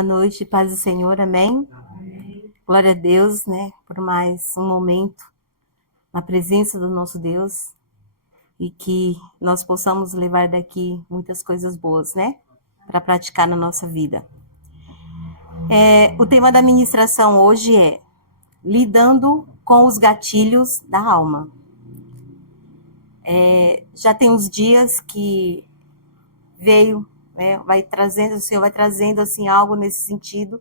Boa noite, paz do Senhor, amém? Glória a Deus, né, por mais um momento na presença do nosso Deus e que nós possamos levar daqui muitas coisas boas, né, para praticar na nossa vida. O tema da ministração hoje é lidando com os gatilhos da alma. Já tem uns dias que veio, né, o Senhor vai trazendo assim algo nesse sentido.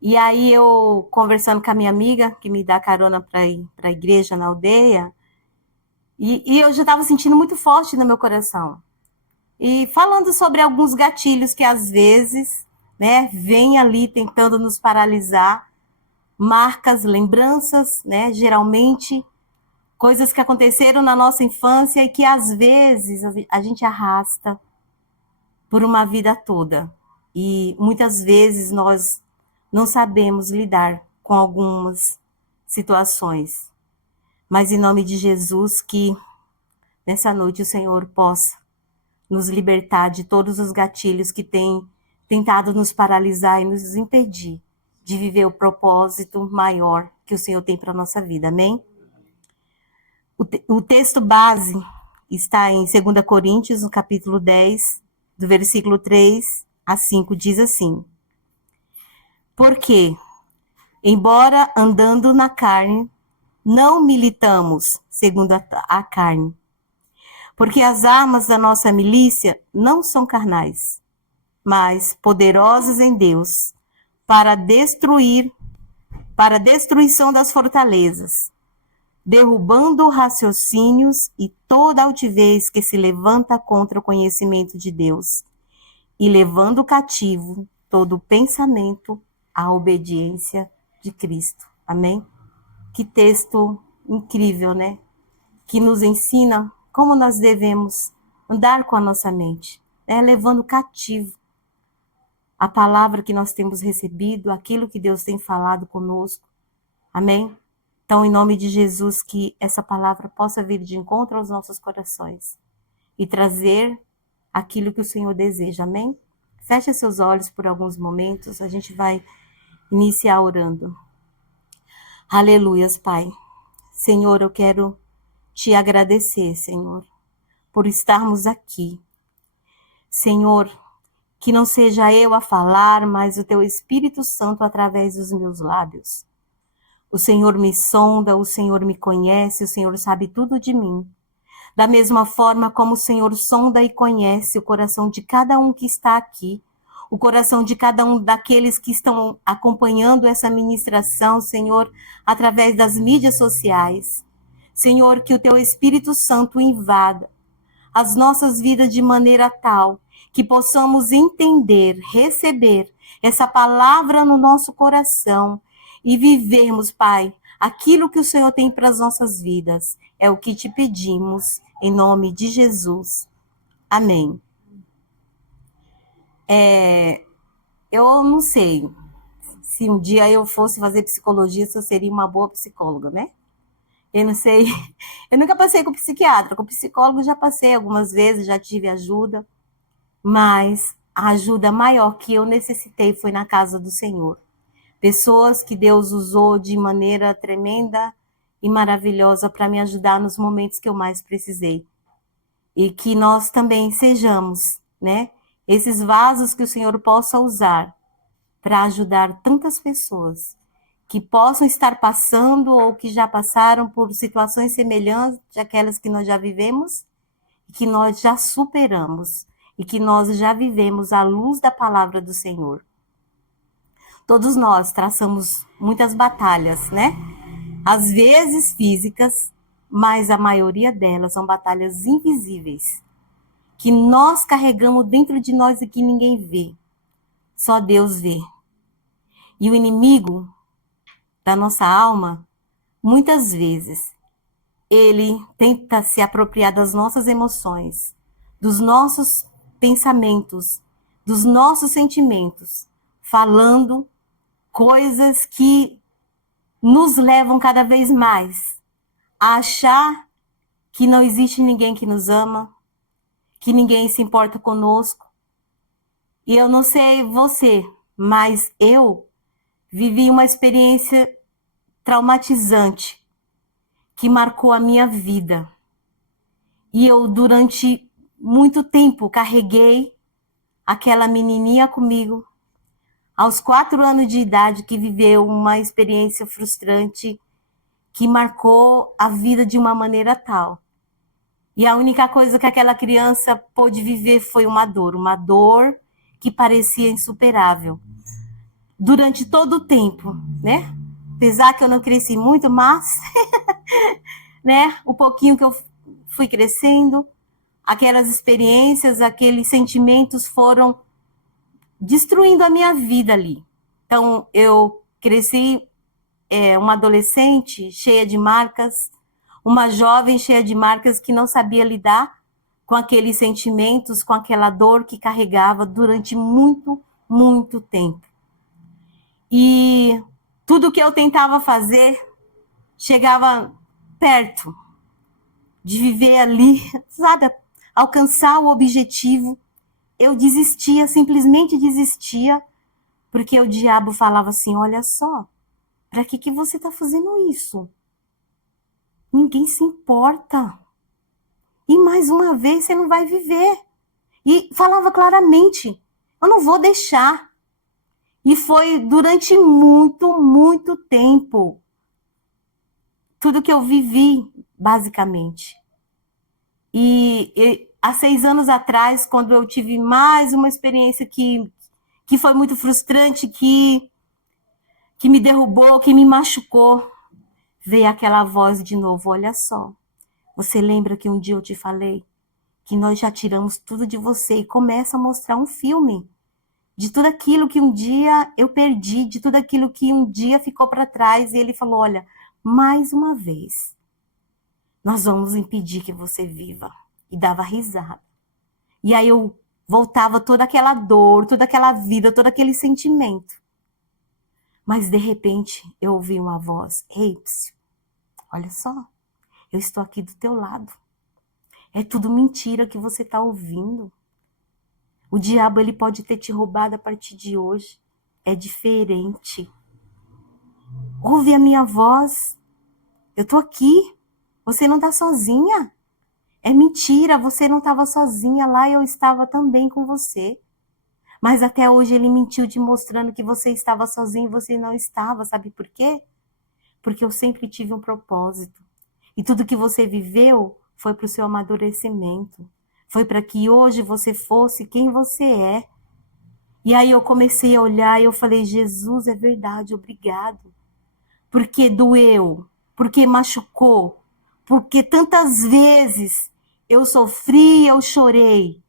E aí eu, conversando com a minha amiga, que me dá carona para ir para a igreja na aldeia, e eu já estava sentindo muito forte no meu coração. E falando sobre alguns gatilhos que às vezes, né, vêm ali tentando nos paralisar, marcas, lembranças, né, geralmente, coisas que aconteceram na nossa infância e que às vezes a gente arrasta por uma vida toda. E muitas vezes nós não sabemos lidar com algumas situações. Mas em nome de Jesus, que nessa noite o Senhor possa nos libertar de todos os gatilhos que têm tentado nos paralisar e nos impedir de viver o propósito maior que o Senhor tem para a nossa vida. Amém? O texto base está em 2 Coríntios, no capítulo 10, do versículo 3 a 5, diz assim: Porque, embora andando na carne, não militamos segundo a carne. Porque as armas da nossa milícia não são carnais, mas poderosas em Deus para a destruição das fortalezas, derrubando raciocínios e toda altivez que se levanta contra o conhecimento de Deus, e levando cativo todo pensamento à obediência de Cristo. Amém? Que texto incrível, né? Que nos ensina como nós devemos andar com a nossa mente, né? Levando cativo a palavra que nós temos recebido, aquilo que Deus tem falado conosco. Amém? Então, em nome de Jesus, que essa palavra possa vir de encontro aos nossos corações e trazer aquilo que o Senhor deseja. Amém? Feche seus olhos por alguns momentos, a gente vai iniciar orando. Aleluias, Pai. Senhor, eu quero te agradecer, Senhor, por estarmos aqui. Senhor, que não seja eu a falar, mas o teu Espírito Santo através dos meus lábios. O Senhor me sonda, o Senhor me conhece, o Senhor sabe tudo de mim. Da mesma forma como o Senhor sonda e conhece o coração de cada um que está aqui, o coração de cada um daqueles que estão acompanhando essa ministração, Senhor, através das mídias sociais. Senhor, que o teu Espírito Santo invada as nossas vidas de maneira tal que possamos entender, receber essa palavra no nosso coração e vivermos, Pai, aquilo que o Senhor tem para as nossas vidas. É o que te pedimos, em nome de Jesus. Amém. Eu não sei se um dia eu fosse fazer psicologia, se eu seria uma boa psicóloga, né? Eu não sei, eu nunca passei com psiquiatra, com psicólogo já passei algumas vezes, já tive ajuda, mas a ajuda maior que eu necessitei foi na casa do Senhor. Pessoas que Deus usou de maneira tremenda e maravilhosa para me ajudar nos momentos que eu mais precisei. E que nós também sejamos, né, esses vasos que o Senhor possa usar para ajudar tantas pessoas que possam estar passando ou que já passaram por situações semelhantes àquelas que nós já vivemos, que nós já superamos e que nós já vivemos à luz da palavra do Senhor. Todos nós traçamos muitas batalhas, né? Às vezes físicas, mas a maioria delas são batalhas invisíveis, que nós carregamos dentro de nós e que ninguém vê. Só Deus vê. E o inimigo da nossa alma, muitas vezes, ele tenta se apropriar das nossas emoções, dos nossos pensamentos, dos nossos sentimentos, falando coisas que nos levam cada vez mais a achar que não existe ninguém que nos ama, que ninguém se importa conosco. E eu não sei você, mas eu vivi uma experiência traumatizante que marcou a minha vida. E eu, durante muito tempo, carreguei aquela menininha comigo, aos 4 anos de idade, que viveu uma experiência frustrante que marcou a vida de uma maneira tal. E a única coisa que aquela criança pôde viver foi uma dor que parecia insuperável. Durante todo o tempo, né? Apesar que eu não cresci muito, mas, né, o pouquinho que eu fui crescendo, aquelas experiências, aqueles sentimentos foram destruindo a minha vida ali. Então, eu cresci uma adolescente cheia de marcas, uma jovem cheia de marcas que não sabia lidar com aqueles sentimentos, com aquela dor que carregava durante muito, muito tempo. E tudo que eu tentava fazer chegava perto de viver ali, sabe, alcançar o objetivo. Eu desistia, simplesmente desistia, porque o diabo falava assim: olha só, para que você está fazendo isso? Ninguém se importa. E mais uma vez você não vai viver. E falava claramente: eu não vou deixar. E foi durante muito, muito tempo tudo que eu vivi, basicamente. E há 6 anos atrás, quando eu tive mais uma experiência que foi muito frustrante, que me derrubou, que me machucou, veio aquela voz de novo: olha só, você lembra que um dia eu te falei que nós já tiramos tudo de você? E começa a mostrar um filme de tudo aquilo que um dia eu perdi, de tudo aquilo que um dia ficou para trás. E ele falou: olha, mais uma vez, nós vamos impedir que você viva. E dava risada. E aí eu voltava toda aquela dor, toda aquela vida, todo aquele sentimento. Mas de repente eu ouvi uma voz: ei, psiu, olha só, eu estou aqui do teu lado. É tudo mentira que você está ouvindo. O diabo, ele pode ter te roubado a partir de hoje. É diferente. Ouve a minha voz. Eu estou aqui. Você não está sozinha. É mentira, você não estava sozinha lá, eu estava também com você. Mas até hoje ele mentiu te mostrando que você estava sozinho e você não estava. Sabe por quê? Porque eu sempre tive um propósito. E tudo que você viveu foi para o seu amadurecimento. Foi para que hoje você fosse quem você é. E aí eu comecei a olhar e eu falei: Jesus, é verdade, obrigado. Porque doeu, porque machucou, porque tantas vezes eu sofri, eu chorei,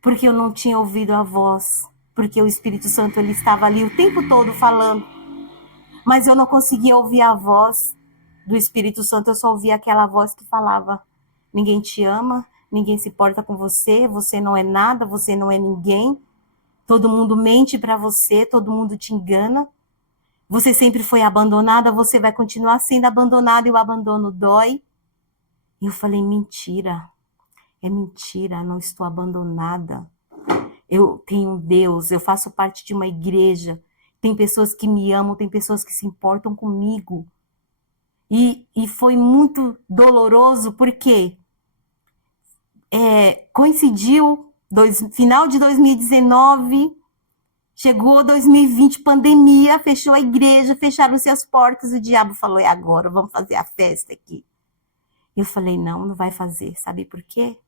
porque eu não tinha ouvido a voz, porque o Espírito Santo, ele estava ali o tempo todo falando, mas eu não conseguia ouvir a voz do Espírito Santo, eu só ouvia aquela voz que falava: ninguém te ama, ninguém se importa com você, você não é nada, você não é ninguém, todo mundo mente para você, todo mundo te engana, você sempre foi abandonada, você vai continuar sendo abandonada e o abandono dói. E eu falei: mentira, é mentira, não estou abandonada. Eu tenho um Deus, eu faço parte de uma igreja, tem pessoas que me amam, tem pessoas que se importam comigo. E foi muito doloroso porque coincidiu, final de 2019, chegou 2020, pandemia, fechou a igreja, fecharam-se as portas, o diabo falou: é agora, vamos fazer a festa aqui. Eu falei: não, não vai fazer, sabe por quê?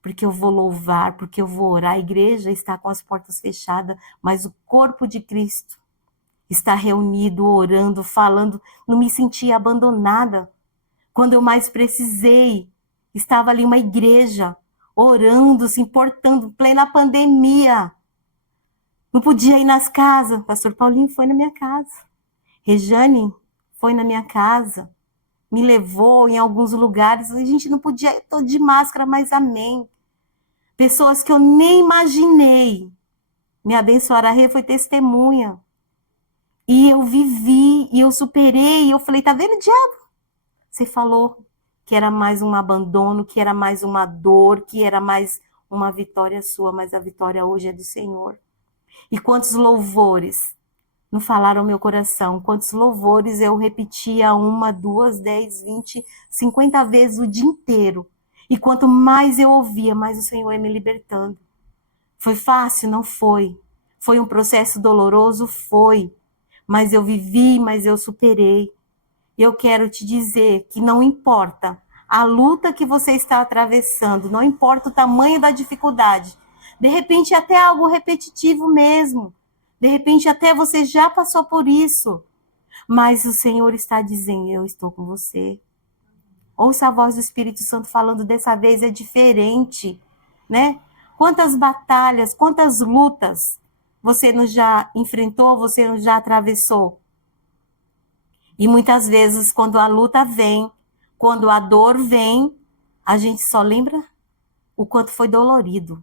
Porque eu vou louvar, porque eu vou orar, a igreja está com as portas fechadas, mas o corpo de Cristo está reunido, orando, falando. Não me senti abandonada. Quando eu mais precisei, estava ali uma igreja, orando, se importando, plena pandemia. Não podia ir nas casas. Pastor Paulinho foi na minha casa. Rejane foi na minha casa. Me levou em alguns lugares. A gente não podia, estou de máscara, mas amém. Pessoas que eu nem imaginei. Minha abençoada Rê foi testemunha. E eu vivi, e eu superei, e eu falei: tá vendo, diabo? Você falou que era mais um abandono, que era mais uma dor, que era mais uma vitória sua, mas a vitória hoje é do Senhor. E quantos louvores não falaram ao meu coração, quantos louvores eu repetia 1, 2, 10, 20, 50 vezes o dia inteiro. E quanto mais eu ouvia, mais o Senhor ia me libertando. Foi fácil? Não foi. Foi um processo doloroso? Foi. Mas eu vivi, mas eu superei. E eu quero te dizer que não importa a luta que você está atravessando, não importa o tamanho da dificuldade. De repente até algo repetitivo mesmo. De repente até você já passou por isso. Mas o Senhor está dizendo, eu estou com você. Ouça a voz do Espírito Santo falando, dessa vez é diferente, né? Quantas batalhas, quantas lutas você não já enfrentou, você não já atravessou? E muitas vezes, quando a luta vem, quando a dor vem, a gente só lembra o quanto foi dolorido.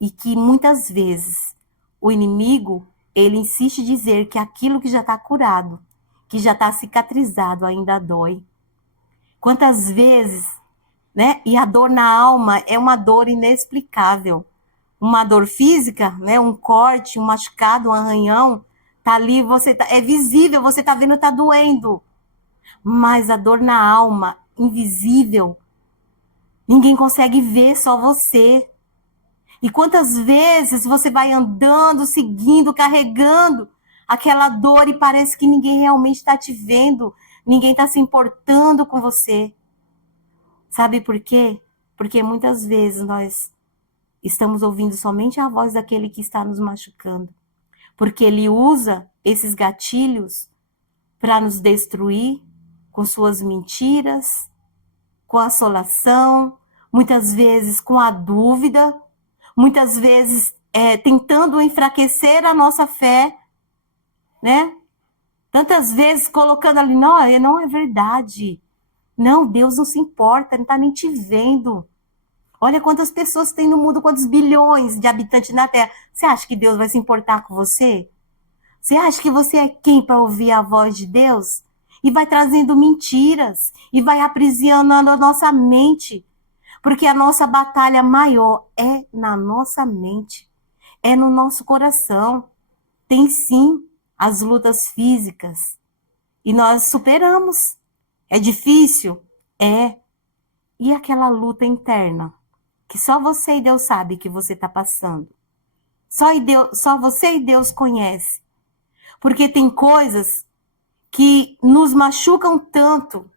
E que muitas vezes o inimigo, ele insiste em dizer que aquilo que já está curado, que já está cicatrizado, ainda dói. Quantas vezes, né? E a dor na alma é uma dor inexplicável. Uma dor física, né? Um corte, um machucado, um arranhão, tá ali, é visível, você tá vendo, tá doendo. Mas a dor na alma, invisível, ninguém consegue ver, só você. E quantas vezes você vai andando, seguindo, carregando aquela dor e parece que ninguém realmente está te vendo, ninguém está se importando com você. Sabe por quê? Porque muitas vezes nós estamos ouvindo somente a voz daquele que está nos machucando. Porque ele usa esses gatilhos para nos destruir com suas mentiras, com a assolação, muitas vezes com a dúvida, muitas vezes tentando enfraquecer a nossa fé, né? Tantas vezes colocando ali, não é verdade. Não, Deus não se importa, não está nem te vendo. Olha quantas pessoas tem no mundo, quantos bilhões de habitantes na Terra. Você acha que Deus vai se importar com você? Você acha que você é quem para ouvir a voz de Deus? E vai trazendo mentiras, e vai aprisionando a nossa mente. Porque a nossa batalha maior é na nossa mente, é no nosso coração. Tem sim as lutas físicas, e nós superamos. É difícil? É. E aquela luta interna, que só você e Deus sabe que você está passando. Só você e Deus conhece. Porque tem coisas que nos machucam tanto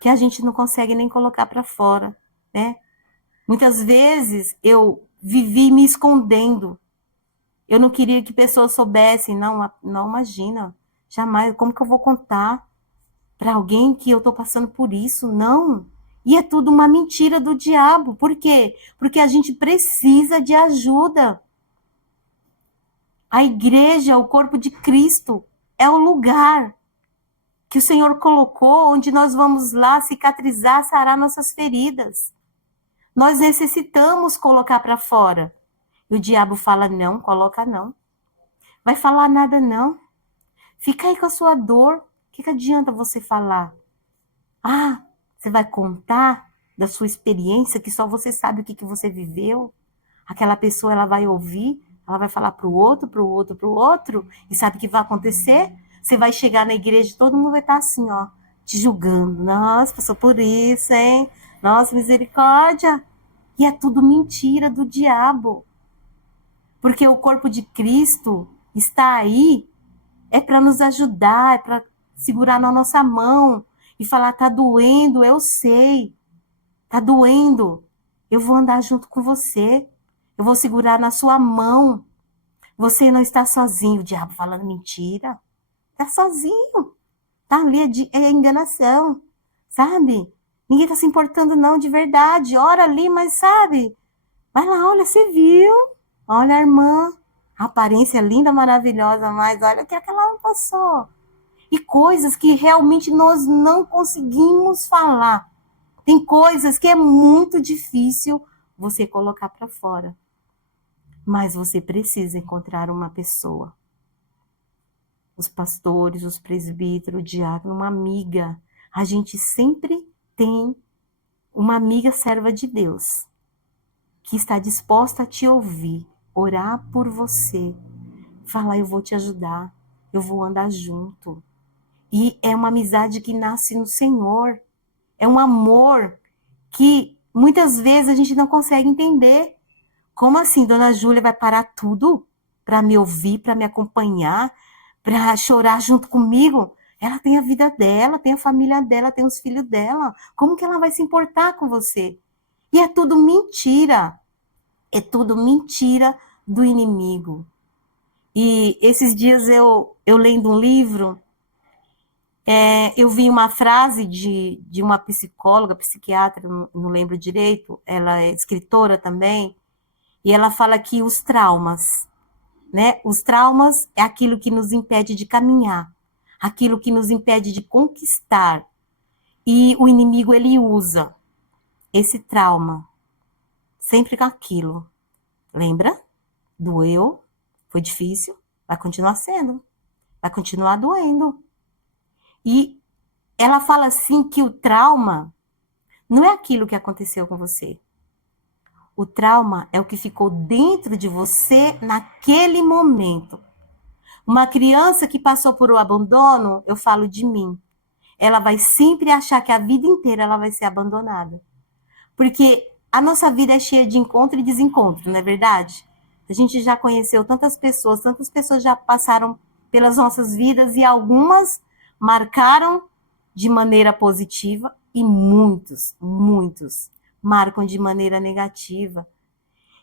que a gente não consegue nem colocar para fora, né? Muitas vezes eu vivi me escondendo. Eu não queria que pessoas soubessem, não imagina, jamais, como que eu vou contar para alguém que eu estou passando por isso? Não. E é tudo uma mentira do diabo. Por quê? Porque a gente precisa de ajuda. A igreja, o corpo de Cristo, é o lugar que o Senhor colocou onde nós vamos lá cicatrizar, sarar nossas feridas. Nós necessitamos colocar para fora. E o diabo fala, não, coloca não. Vai falar nada não. Fica aí com a sua dor. O que adianta você falar? Ah, você vai contar da sua experiência que só você sabe o que você viveu? Aquela pessoa, ela vai ouvir, ela vai falar para o outro, para o outro, para o outro, e sabe o que vai acontecer? Você vai chegar na igreja e todo mundo vai estar assim, ó, te julgando. Nossa, passou por isso, hein? Nossa, misericórdia. E é tudo mentira do diabo. Porque o corpo de Cristo está aí, é para nos ajudar, é para segurar na nossa mão e falar, tá doendo, eu sei. Tá doendo. Eu vou andar junto com você. Eu vou segurar na sua mão. Você não está sozinho. O diabo falando mentira. Tá sozinho. Tá ali, é enganação. Sabe? Ninguém tá se importando não, de verdade. Ora ali, mas sabe? Vai lá, olha, você viu? Olha a irmã. A aparência linda, maravilhosa, mas olha o que aquela passou. E coisas que realmente nós não conseguimos falar. Tem coisas que é muito difícil você colocar para fora. Mas você precisa encontrar uma pessoa. Os pastores, os presbíteros, o diácono, uma amiga. A gente sempre tem uma amiga serva de Deus que está disposta a te ouvir, orar por você, Fala, eu vou te ajudar, eu vou andar junto. E é uma amizade que nasce no Senhor. É um amor que muitas vezes a gente não consegue entender. Como assim, Dona Júlia vai parar tudo para me ouvir, para me acompanhar, para chorar junto comigo? Ela tem a vida dela, tem a família dela, tem os filhos dela. Como que ela vai se importar com você? E é tudo mentira. É tudo mentira do inimigo. E esses dias eu lendo um livro, eu vi uma frase de uma psicóloga, psiquiatra, não lembro direito, ela é escritora também, e ela fala que os traumas, né? Os traumas é aquilo que nos impede de caminhar, aquilo que nos impede de conquistar. E o inimigo, ele usa esse trauma sempre com aquilo. Lembra? Doeu, foi difícil, vai continuar sendo, vai continuar doendo. E ela fala assim que o trauma não é aquilo que aconteceu com você. O trauma é o que ficou dentro de você naquele momento. Uma criança que passou por um abandono, eu falo de mim, ela vai sempre achar que a vida inteira ela vai ser abandonada. Porque a nossa vida é cheia de encontro e desencontro, não é verdade? A gente já conheceu tantas pessoas já passaram pelas nossas vidas e algumas marcaram de maneira positiva e muitos marcam de maneira negativa.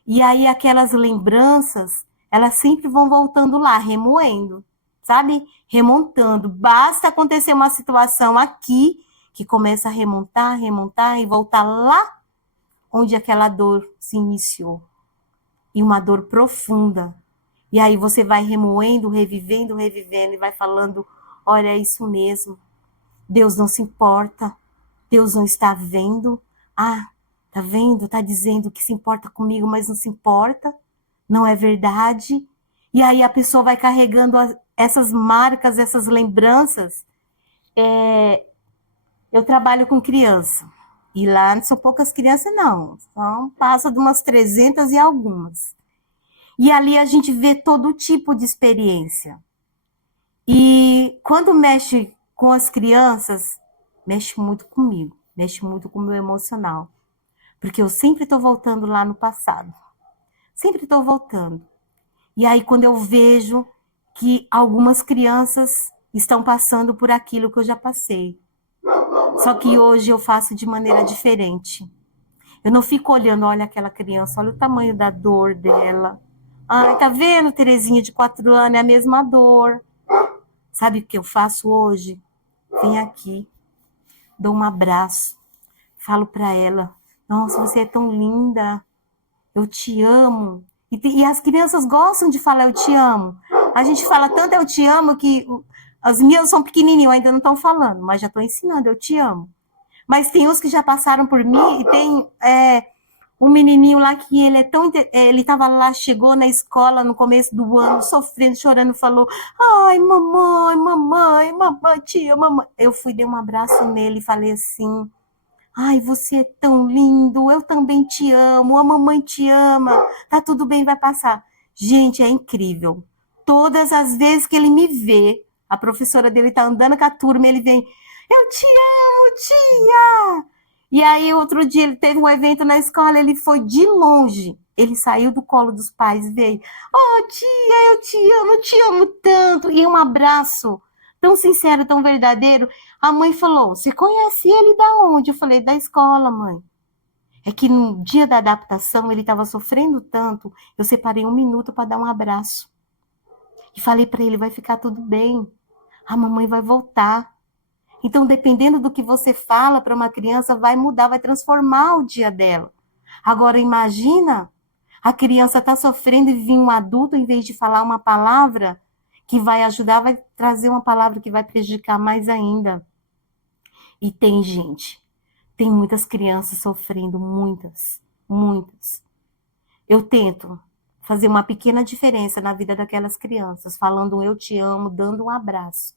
E aí aquelas lembranças, elas sempre vão voltando lá, remoendo, sabe? Remontando. Basta acontecer uma situação aqui que começa a remontar e voltar lá onde aquela dor se iniciou. E uma dor profunda. E aí você vai remoendo, revivendo e vai falando, olha, é isso mesmo. Deus não se importa. Deus não está vendo. Ah, tá vendo? Tá dizendo que se importa comigo, mas não se importa. Não é verdade. E aí a pessoa vai carregando essas marcas, essas lembranças. Eu trabalho com criança. E lá não são poucas crianças, não. Então, passa de umas 300 e algumas. E ali a gente vê todo tipo de experiência. E quando mexe com as crianças, mexe muito comigo, mexe muito com o meu emocional. Porque eu sempre estou voltando lá no passado. Sempre estou voltando. E aí, quando eu vejo que algumas crianças estão passando por aquilo que eu já passei. Só que hoje eu faço de maneira diferente. Eu não fico olhando, olha aquela criança, olha o tamanho da dor dela. Ai, tá vendo, Terezinha de 4 anos, é a mesma dor. Sabe o que eu faço hoje? Vem aqui, dou um abraço, falo para ela, nossa, você é tão linda, eu te amo. E as crianças gostam de falar eu te amo. A gente fala tanto eu te amo que as minhas são pequenininhas, ainda não estão falando, mas já estou ensinando eu te amo. Mas tem uns que já passaram por mim e tem um menininho lá que ele é tão. Ele estava lá, chegou na escola no começo do ano, sofrendo, chorando, falou: ai, mamãe, tia, mamãe. Eu fui, dei um abraço nele e falei assim: ai, você é tão lindo, eu também te amo, a mamãe te ama, tá tudo bem, vai passar. Gente, é incrível. Todas as vezes que ele me vê, a professora dele tá andando com a turma, ele vem, eu te amo, tia! E aí, outro dia, ele teve um evento na escola, ele foi de longe. Ele saiu do colo dos pais e veio, oh, tia, eu te amo tanto. E um abraço tão sincero, tão verdadeiro. A mãe falou, você conhece ele da onde? Eu falei, da escola, mãe. É que no dia da adaptação, ele estava sofrendo tanto, eu separei um minuto para dar um abraço. E falei para ele, vai ficar tudo bem. A mamãe vai voltar. Então, dependendo do que você fala para uma criança, vai mudar, vai transformar o dia dela. Agora, imagina, a criança está sofrendo e vir um adulto, em vez de falar uma palavra que vai ajudar, vai trazer uma palavra que vai prejudicar mais ainda. E tem gente, tem muitas crianças sofrendo, muitas. Eu tento fazer uma pequena diferença na vida daquelas crianças, falando um eu te amo, dando um abraço.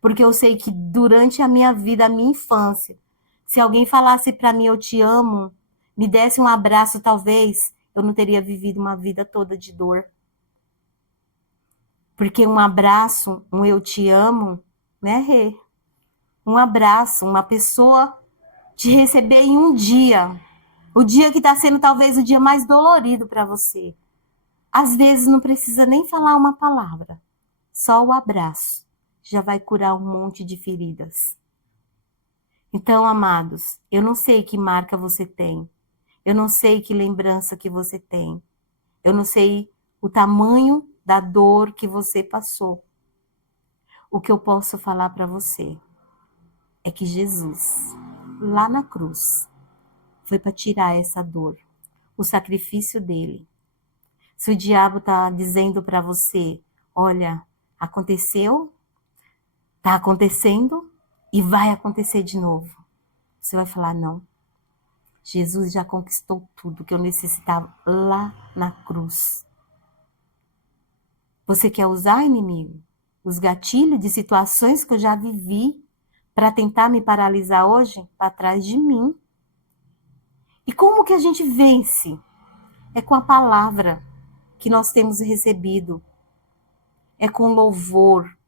Porque eu sei que durante a minha vida, a minha infância, se alguém falasse para mim eu te amo, me desse um abraço, talvez eu não teria vivido uma vida toda de dor. Porque um abraço, um eu te amo, né, Rê? Um abraço, uma pessoa te receber em um dia, o dia que está sendo talvez o dia mais dolorido para você. Às vezes não precisa nem falar uma palavra, só o abraço já vai curar um monte de feridas. Então, amados, eu não sei que marca você tem, eu não sei que lembrança que você tem, eu não sei o tamanho da dor que você passou. O que eu posso falar para você é que Jesus, lá na cruz, foi para tirar essa dor, o sacrifício dele. Se o diabo está dizendo para você, olha, aconteceu, está acontecendo e vai acontecer de novo. Você vai falar, não. Jesus já conquistou tudo que eu necessitava lá na cruz. Você quer usar, inimigo, os gatilhos de situações que eu já vivi para tentar me paralisar hoje para trás de mim? E como que a gente vence? É com a palavra que nós temos recebido. É com louvor.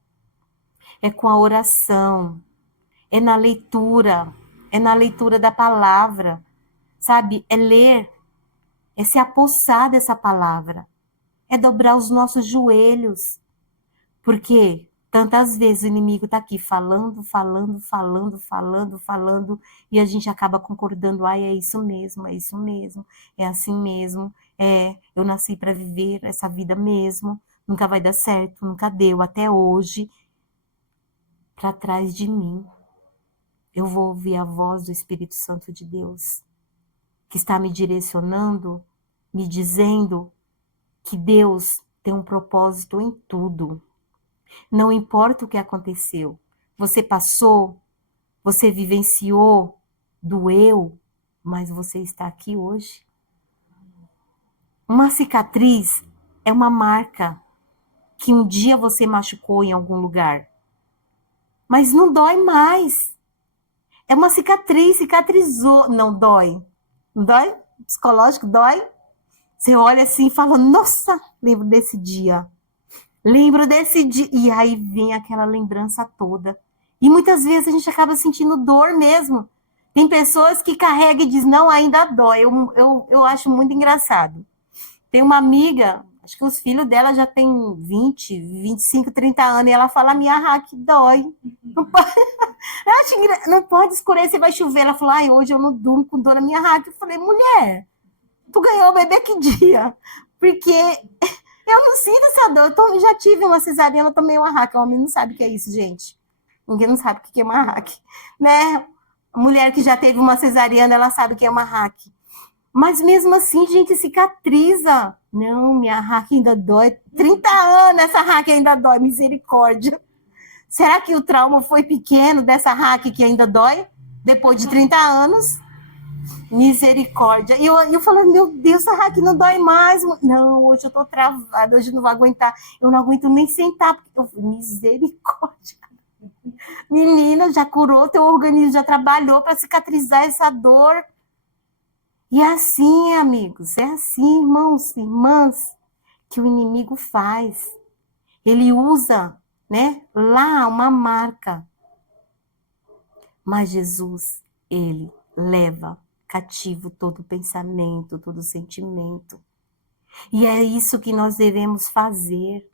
É com a oração. É na leitura. É na leitura da palavra. Sabe? É ler. É se apossar dessa palavra. É dobrar os nossos joelhos. Porque tantas vezes o inimigo está aqui falando, e a gente acaba concordando, ai, é isso mesmo, é assim mesmo, eu nasci para viver essa vida mesmo, nunca vai dar certo, nunca deu, até hoje, para trás de mim, eu vou ouvir a voz do Espírito Santo de Deus, que está me direcionando, me dizendo que Deus tem um propósito em tudo. Não importa o que aconteceu, você passou, você vivenciou, doeu, mas você está aqui hoje. Uma cicatriz é uma marca que um dia você machucou em algum lugar, mas não dói mais. É uma cicatriz, cicatrizou, não dói. Não dói? Psicológico dói? Você olha assim e fala, nossa, lembro desse dia. Lembro desse dia. E aí vem aquela lembrança toda. E muitas vezes a gente acaba sentindo dor mesmo. Tem pessoas que carregam e dizem, não, ainda dói. Eu acho muito engraçado. Tem uma amiga, acho que os filhos dela já têm 20, 25, 30 anos, e ela fala, minha hack dói. Não pode, não pode escurecer, vai chover. Ela falou, ai, hoje eu não durmo com dor na minha hack. Eu falei, mulher, tu ganhou o bebê que dia? Porque eu não sinto essa dor. Eu já tive uma cesariana, eu tomei uma hack. O homem não sabe o que é isso, gente. Ninguém não sabe o que é uma hack. Né? A mulher que já teve uma cesariana, ela sabe o que é uma hack. Mas mesmo assim, gente, cicatriza. Não, minha hack ainda dói. 30 anos essa hack ainda dói, misericórdia. Será que o trauma foi pequeno dessa hack que ainda dói? Depois de 30 anos? Misericórdia. E eu falando, meu Deus, essa hack não dói mais. Não, hoje eu tô travada, hoje eu não vou aguentar. Eu não aguento nem sentar. Misericórdia. Menina, já curou, teu organismo já trabalhou para cicatrizar essa dor. E é assim, amigos, é assim, irmãos, irmãs, que o inimigo faz. Ele usa, né, lá uma marca. Mas Jesus, ele leva cativo todo pensamento, todo sentimento. E é isso que nós devemos fazer.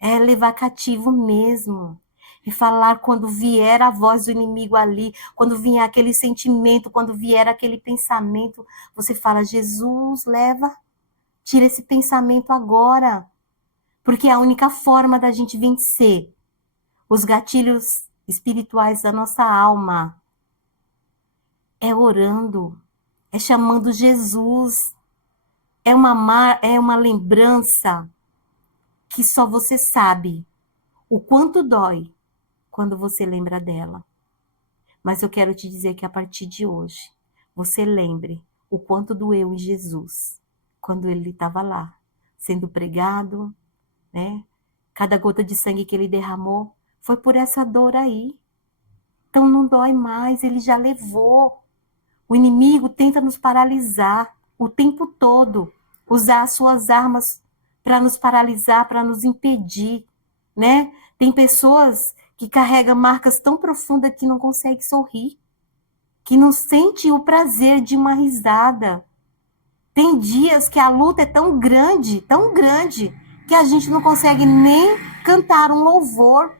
É levar cativo mesmo. E falar quando vier a voz do inimigo ali, quando vier aquele sentimento, quando vier aquele pensamento, você fala, Jesus, leva, tira esse pensamento agora. Porque é a única forma da gente vencer os gatilhos espirituais da nossa alma é orando, é chamando Jesus, é uma lembrança que só você sabe o quanto dói quando você lembra dela. Mas eu quero te dizer que a partir de hoje, você lembre o quanto doeu em Jesus, quando ele estava lá, sendo pregado, né? Cada gota de sangue que ele derramou foi por essa dor aí. Então não dói mais, ele já levou. O inimigo tenta nos paralisar o tempo todo, usar as suas armas para nos paralisar, para nos impedir. né? Tem pessoas que carregam marcas tão profundas que não conseguem sorrir, que não sente o prazer de uma risada. Tem dias que a luta é tão grande, que a gente não consegue nem cantar um louvor.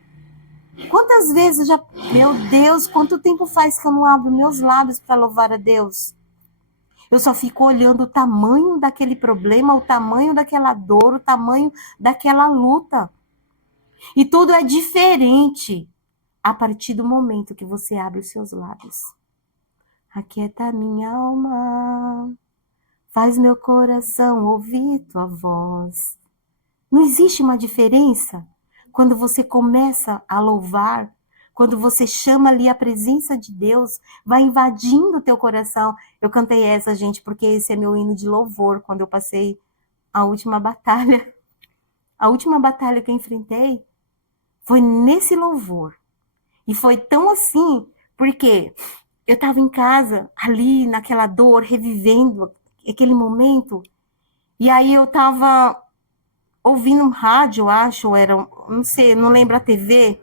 Quantas vezes já, meu Deus, quanto tempo faz que eu não abro meus lábios para louvar a Deus? Eu só fico olhando o tamanho daquele problema, o tamanho daquela dor, o tamanho daquela luta. E tudo é diferente a partir do momento que você abre os seus lábios. Aquieta minha alma, faz meu coração ouvir tua voz. Não existe uma diferença quando você começa a louvar, quando você chama ali a presença de Deus, vai invadindo o teu coração. Eu cantei essa, gente, porque esse é meu hino de louvor, quando eu passei a última batalha. A última batalha que eu enfrentei foi nesse louvor. E foi tão assim, porque eu estava em casa, ali, naquela dor, revivendo aquele momento, e aí eu estava ouvindo um rádio, eu acho, ou era, não sei, não lembro a TV,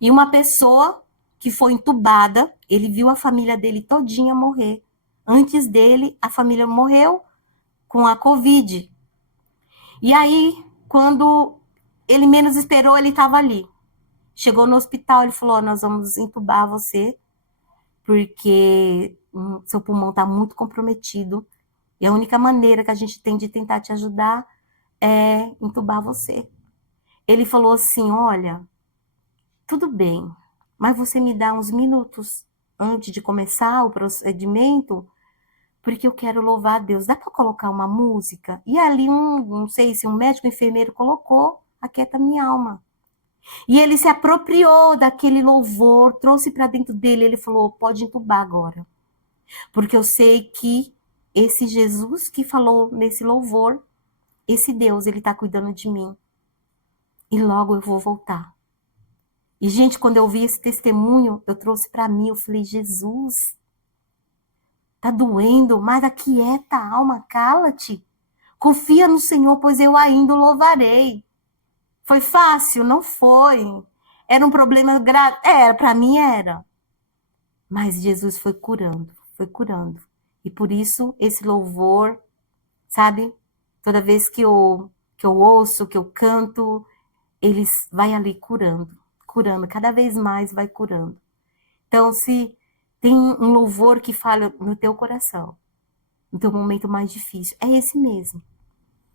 e uma pessoa que foi entubada, ele viu a família dele todinha morrer. Antes dele, a família morreu com a Covid. E aí, quando ele menos esperou, ele estava ali. Chegou no hospital, ele falou, nós vamos entubar você, porque seu pulmão está muito comprometido, e a única maneira que a gente tem de tentar te ajudar é entubar você. Ele falou assim, olha, tudo bem, mas você me dá uns minutos antes de começar o procedimento, porque eu quero louvar a Deus. Dá para colocar uma música? E ali, não sei se um médico, um enfermeiro colocou, Aquieta minha alma. E ele se apropriou daquele louvor, trouxe para dentro dele, ele falou, pode entubar agora. Porque eu sei que esse Jesus que falou nesse louvor, esse Deus, ele está cuidando de mim. E logo eu vou voltar. E, gente, quando eu vi esse testemunho, eu trouxe para mim, eu falei, Jesus, tá doendo, mas aquieta a alma, cala-te. Confia no Senhor, pois eu ainda o louvarei. Foi fácil? Não foi. Era um problema grave? Era, para mim era. Mas Jesus foi curando, foi curando. E por isso, esse louvor, sabe? Toda vez que eu ouço, que eu canto, eles vai ali curando, curando, cada vez mais vai curando. Então, se tem um louvor que fala no teu coração, no teu momento mais difícil, é esse mesmo.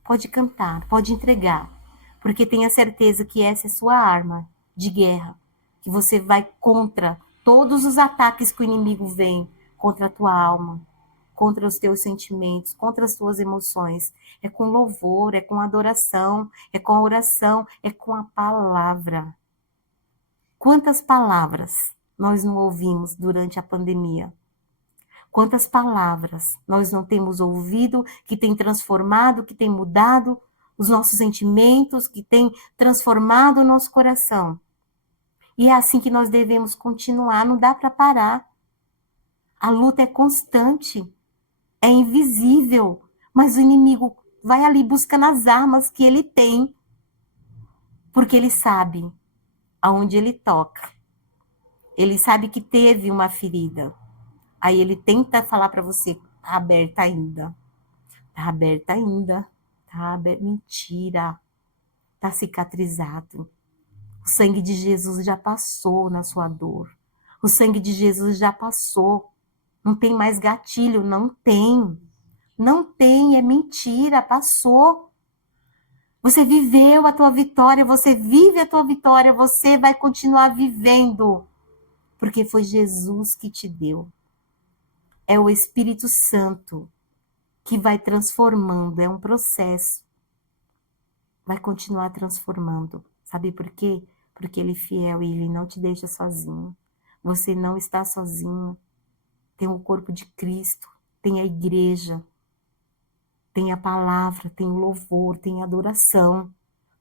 Pode cantar, pode entregar, porque tenha certeza que essa é sua arma de guerra, que você vai contra todos os ataques que o inimigo vem contra a tua alma, contra os teus sentimentos, contra as tuas emoções. É com louvor, é com adoração, é com a oração, é com a palavra. Quantas palavras nós não ouvimos durante a pandemia? Quantas palavras nós não temos ouvido que tem transformado, que tem mudado os nossos sentimentos, que tem transformado o nosso coração? E é assim que nós devemos continuar, não dá para parar. A luta é constante, é invisível, mas o inimigo vai ali buscando as armas que ele tem, porque ele sabe aonde ele toca. Ele sabe que teve uma ferida. Aí ele tenta falar para você, tá aberta ainda. Tá aberta ainda. Tá aberta. Mentira. Tá cicatrizado. O sangue de Jesus já passou na sua dor. O sangue de Jesus já passou. Não tem mais gatilho, não tem. Não tem, é mentira, passou. Você viveu a tua vitória, você vive a tua vitória, você vai continuar vivendo. Porque foi Jesus que te deu. É o Espírito Santo que vai transformando, é um processo. Vai continuar transformando. Sabe por quê? Porque ele é fiel e ele não te deixa sozinho. Você não está sozinho. Tem o corpo de Cristo, tem a igreja, tem a palavra, tem o louvor, tem a adoração.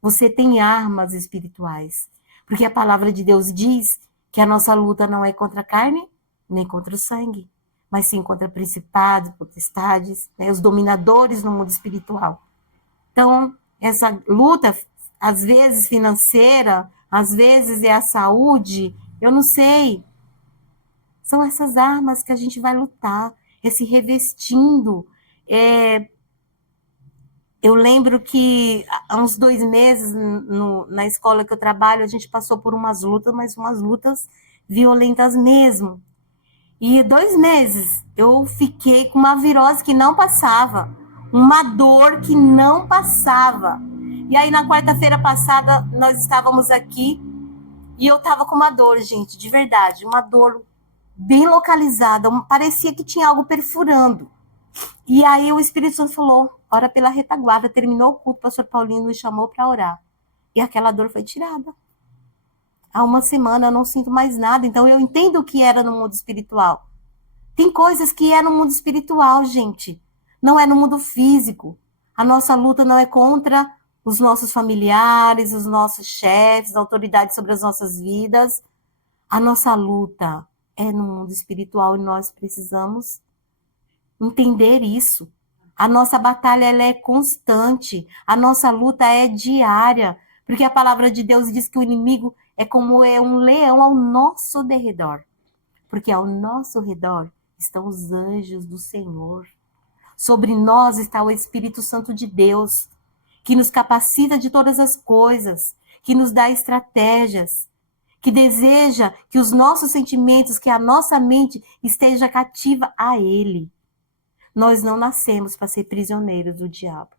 Você tem armas espirituais. Porque a palavra de Deus diz que a nossa luta não é contra a carne, nem contra o sangue, mas sim contra principados, potestades, né, os dominadores no mundo espiritual. Então, essa luta às vezes financeira, às vezes é a saúde, eu não sei. São essas armas que a gente vai lutar, é se revestindo. Eu lembro que há uns 2 meses, na escola que eu trabalho, a gente passou por umas lutas, mas umas lutas violentas mesmo. E 2 meses eu fiquei com uma virose que não passava, uma dor que não passava. E aí na quarta-feira passada nós estávamos aqui e eu estava com uma dor, gente, de verdade, uma dor bem localizada, parecia que tinha algo perfurando. E aí o Espírito Santo falou, ora pela retaguarda, terminou o culto, o pastor Paulinho nos chamou para orar. E aquela dor foi tirada. Há uma semana eu não sinto mais nada, então eu entendo o que era no mundo espiritual. Tem coisas que é no mundo espiritual, gente. Não é no mundo físico. A nossa luta não é contra os nossos familiares, os nossos chefes, autoridades sobre as nossas vidas. A nossa luta é no mundo espiritual e nós precisamos entender isso. A nossa batalha ela é constante, a nossa luta é diária, porque a palavra de Deus diz que o inimigo é como um leão ao nosso derredor, porque ao nosso redor estão os anjos do Senhor. Sobre nós está o Espírito Santo de Deus, que nos capacita de todas as coisas, que nos dá estratégias, que deseja que os nossos sentimentos, que a nossa mente esteja cativa a Ele. Nós não nascemos para ser prisioneiros do diabo,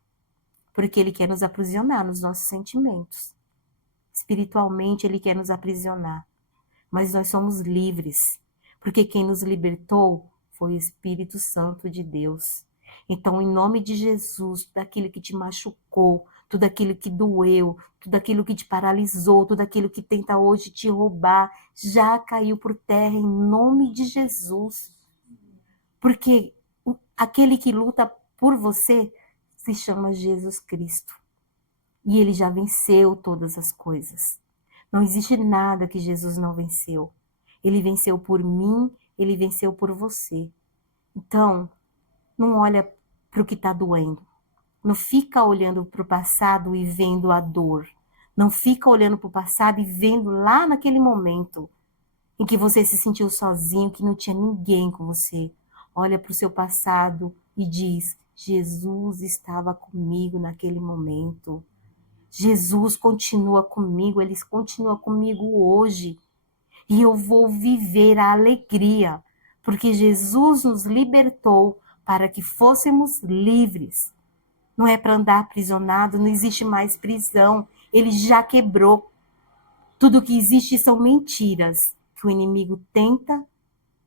porque ele quer nos aprisionar nos nossos sentimentos. Espiritualmente, ele quer nos aprisionar. Mas nós somos livres, porque quem nos libertou foi o Espírito Santo de Deus. Então, em nome de Jesus, tudo aquilo que te machucou, tudo aquilo que doeu, tudo aquilo que te paralisou, tudo aquilo que tenta hoje te roubar, já caiu por terra em nome de Jesus. Porque aquele que luta por você se chama Jesus Cristo. E ele já venceu todas as coisas. Não existe nada que Jesus não venceu. Ele venceu por mim, ele venceu por você. Então, não olha para o que está doendo. Não fica olhando para o passado e vendo a dor. Não fica olhando para o passado e vendo lá naquele momento em que você se sentiu sozinho, que não tinha ninguém com você. Olha para o seu passado e diz, Jesus estava comigo naquele momento. Jesus continua comigo, ele continua comigo hoje. E eu vou viver a alegria, porque Jesus nos libertou para que fôssemos livres. Não é para andar aprisionado, não existe mais prisão. Ele já quebrou. Tudo que existe são mentiras que o inimigo tenta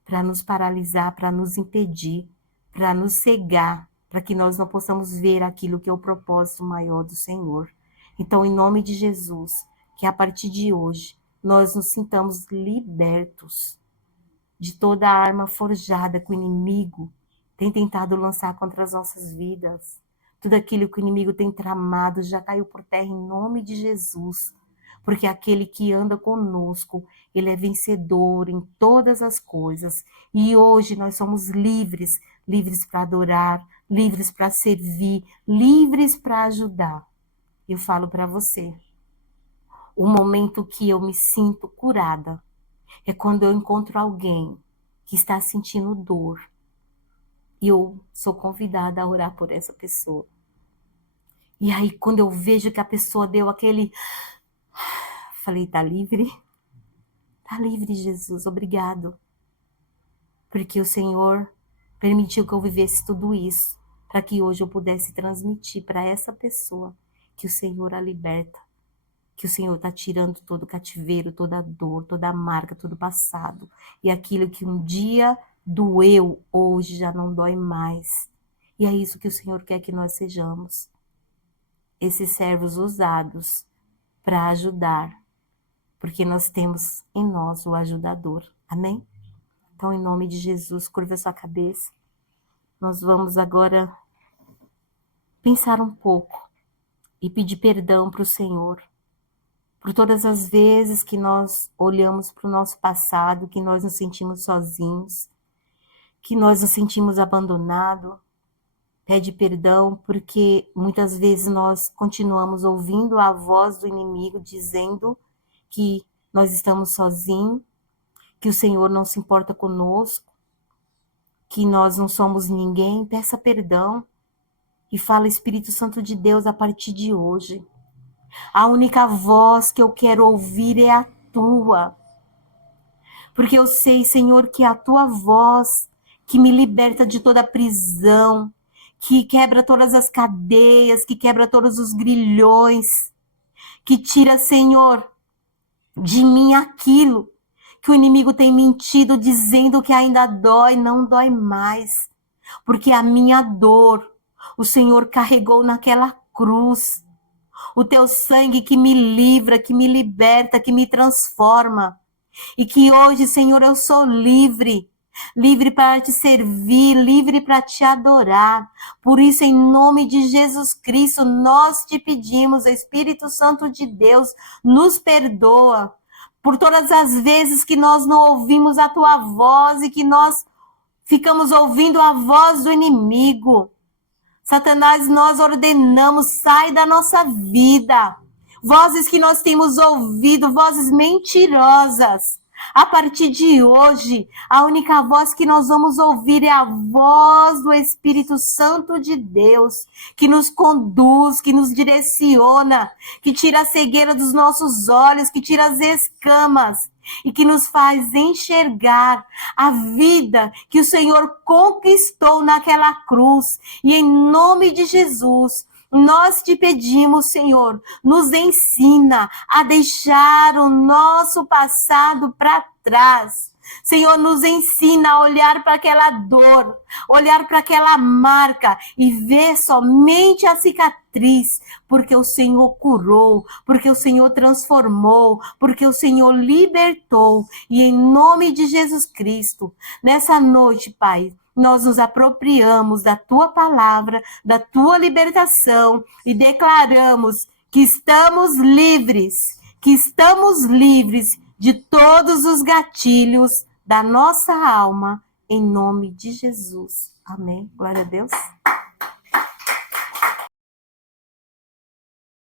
para nos paralisar, para nos impedir, para nos cegar, para que nós não possamos ver aquilo que é o propósito maior do Senhor. Então, em nome de Jesus, que a partir de hoje nós nos sintamos libertos de toda a arma forjada que o inimigo tem tentado lançar contra as nossas vidas. Tudo aquilo que o inimigo tem tramado já caiu por terra em nome de Jesus. Porque aquele que anda conosco, ele é vencedor em todas as coisas. E hoje nós somos livres, livres para adorar, livres para servir, livres para ajudar. Eu falo para você, o momento que eu me sinto curada é quando eu encontro alguém que está sentindo dor. E eu sou convidada a orar por essa pessoa. E aí, quando eu vejo que a pessoa deu aquele... Falei, tá livre? Tá livre, Jesus, obrigado. Porque o Senhor permitiu que eu vivesse tudo isso, para que hoje eu pudesse transmitir para essa pessoa que o Senhor a liberta, que o Senhor está tirando todo o cativeiro, toda a dor, toda a marca, todo o passado. E aquilo que um dia doeu, hoje já não dói mais. E é isso que o Senhor quer que nós sejamos. Esses servos usados para ajudar, porque nós temos em nós o ajudador. Amém? Então, em nome de Jesus, curva a sua cabeça. Nós vamos agora pensar um pouco e pedir perdão para o Senhor por todas as vezes que nós olhamos para o nosso passado, que nós nos sentimos sozinhos, que nós nos sentimos abandonados. Pede perdão porque muitas vezes nós continuamos ouvindo a voz do inimigo dizendo que nós estamos sozinhos, que o Senhor não se importa conosco, que nós não somos ninguém. Peça perdão e fala: Espírito Santo de Deus, a partir de hoje, a única voz que eu quero ouvir é a tua. Porque eu sei, Senhor, que é a tua voz que me liberta de toda prisão, que quebra todas as cadeias, que quebra todos os grilhões, que tira, Senhor, de mim aquilo que o inimigo tem mentido, dizendo que ainda dói, não dói mais. Porque a minha dor, o Senhor carregou naquela cruz. O teu sangue que me livra, que me liberta, que me transforma. E que hoje, Senhor, eu sou livre. Livre para te servir, livre para te adorar. Por isso, em nome de Jesus Cristo, nós te pedimos, Espírito Santo de Deus, nos perdoa por todas as vezes que nós não ouvimos a tua voz e que nós ficamos ouvindo a voz do inimigo. Satanás, nós ordenamos, sai da nossa vida. Vozes que nós temos ouvido, vozes mentirosas. A partir de hoje, a única voz que nós vamos ouvir é a voz do Espírito Santo de Deus, que nos conduz, que nos direciona, que tira a cegueira dos nossos olhos, que tira as escamas e que nos faz enxergar a vida que o Senhor conquistou naquela cruz. E em nome de Jesus, nós te pedimos, Senhor, nos ensina a deixar o nosso passado para trás. Senhor, nos ensina a olhar para aquela dor, olhar para aquela marca e ver somente a cicatriz, porque o Senhor curou, porque o Senhor transformou, porque o Senhor libertou. E em nome de Jesus Cristo, nessa noite, Pai, nós nos apropriamos da tua palavra, da tua libertação e declaramos que estamos livres de todos os gatilhos da nossa alma, em nome de Jesus. Amém. Glória a Deus.